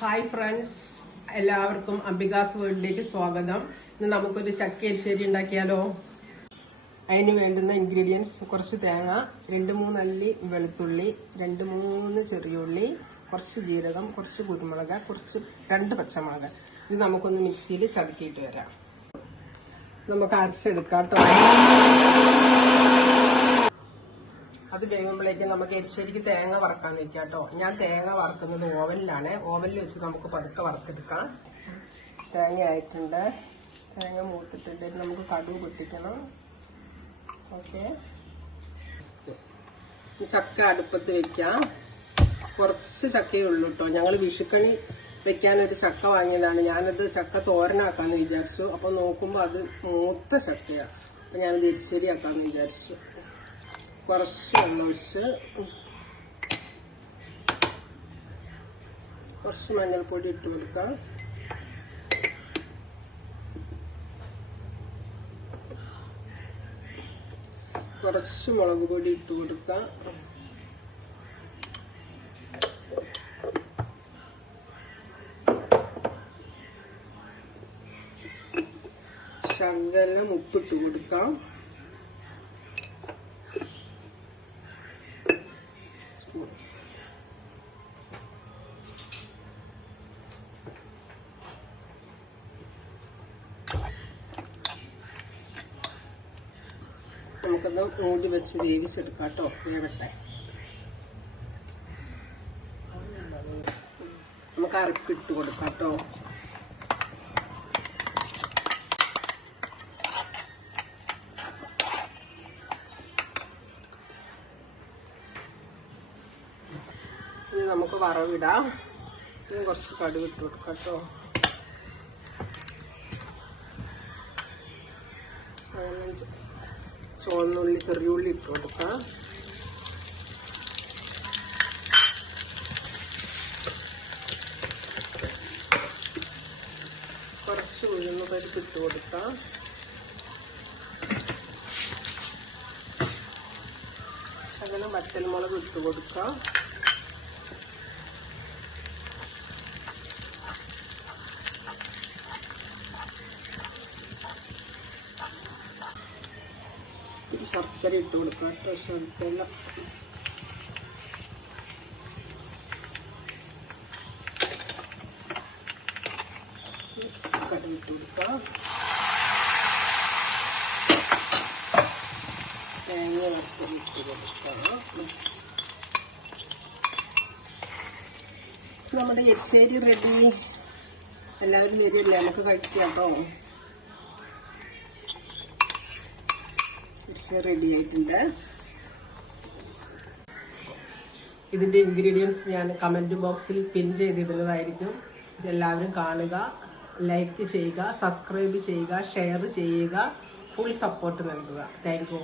Hi friends, എല്ലാവർക്കും അംബികാസ് വേൾഡിലേക്ക് സ്വാഗതം. ഇന്ന് നമുക്കൊരു ചക്ക എരിശ്ശേരി ഉണ്ടാക്കിയാലോ. അതിന് വേണ്ടുന്ന ഇൻഗ്രീഡിയൻസ്: കുറച്ച് തേങ്ങ, 2-3 അല്ലി വെളുത്തുള്ളി, 2-3 ചെറിയുള്ളി, കുറച്ച് ജീരകം, കുറച്ച് കുരുമുളക്, 2 പച്ചമുളക്. ഇത് നമുക്കൊന്ന് മിക്സിയിൽ ചതുക്കിയിട്ട് വരാം. നമുക്ക് അരച്ചെടുക്കാം കേട്ടോ. അത് വേകുമ്പോഴേക്ക് നമുക്ക് എരിശ്ശേരിക്ക് തേങ്ങ വറക്കാൻ വെക്കാം കേട്ടോ. ഞാൻ തേങ്ങ വറക്കുന്നത് ഓവനിലാണ്. ഓവനിൽ വെച്ച് നമുക്ക് പതുക്കെ വറുത്തെടുക്കാം. തേങ്ങ ആയിട്ടുണ്ട്, തേങ്ങ മൂത്തിട്ടുണ്ട്. നമുക്ക് കടുക് പൊട്ടിക്കണം. ഓക്കെ, ചക്ക അടുപ്പത്ത് വെക്കാം. കുറച്ച് ചക്കയേ ഉള്ളൂ കേട്ടോ. ഞങ്ങൾ വിഷുക്കണി വെക്കാനൊരു ചക്ക വാങ്ങിയതാണ്. ഞാനത് ചക്ക തോരനാക്കാന്ന് വിചാരിച്ചു. അപ്പൊ നോക്കുമ്പോ അത് മൂത്ത ചക്കയാണ്. അപ്പൊ ഞാനത് എരിശ്ശേരി ആക്കാന്ന് വിചാരിച്ചു. കുറച്ച് വെള്ളം ഒഴിച്ച്, കുറച്ച് മഞ്ഞൾപ്പൊടി ഇട്ട് കൊടുക്കാം. കുറച്ച് മുളക് പൊടി ഇട്ട് കൊടുക്കാം. ശകലം ഉപ്പിട്ട് കൊടുക്കാം. നമുക്കൊന്ന് മൂടി വെച്ച് വേവിച്ചെടുക്കാം കേട്ടോ. വേവട്ടെ. നമുക്ക് അരപ്പിട്ട് കൊടുക്കാം കേട്ടോ. ഇത് നമുക്ക് വറവിടാം. ഇത് കുറച്ച് കടുക് ഇട്ട് കൊടുക്കാം കേട്ടോ. ചുവന്നുള്ളി, ചെറിയുള്ളി ഇട്ട് കൊടുക്കാം. കുറച്ച് ഉഴുന്ന് പരിപ്പ് ഇട്ട് കൊടുക്കാം. ശകലം വറ്റൽമുളക് ഇട്ട് കൊടുക്കാം. ശർക്കര ഇട്ട് കൊടുക്കാം കേട്ടോ. ശർക്കര ഇട്ട് കൊടുക്കാം. തേങ്ങ വറുത്തിട്ട് കൊടുക്കാം. നമ്മുടെ എരിശ്ശേരി റെഡി. എല്ലാവരും വരില്ലേ, നമുക്ക് കഴിക്കാം കേട്ടോ. റെഡി ആയിട്ടുണ്ട്. ഇതിന്റെ ഇൻഗ്രീഡിയൻസ് ഞാൻ കമന്റ് ബോക്സിൽ പിൻ ചെയ്തിടുന്നതായിരിക്കും. ഇതെല്ലാവരും കാണുക, ലൈക്ക് ചെയ്യുക, സബ്സ്ക്രൈബ് ചെയ്യുക, ഷെയർ ചെയ്യുക, ഫുൾ സപ്പോർട്ട് നൽകുക. Thank you.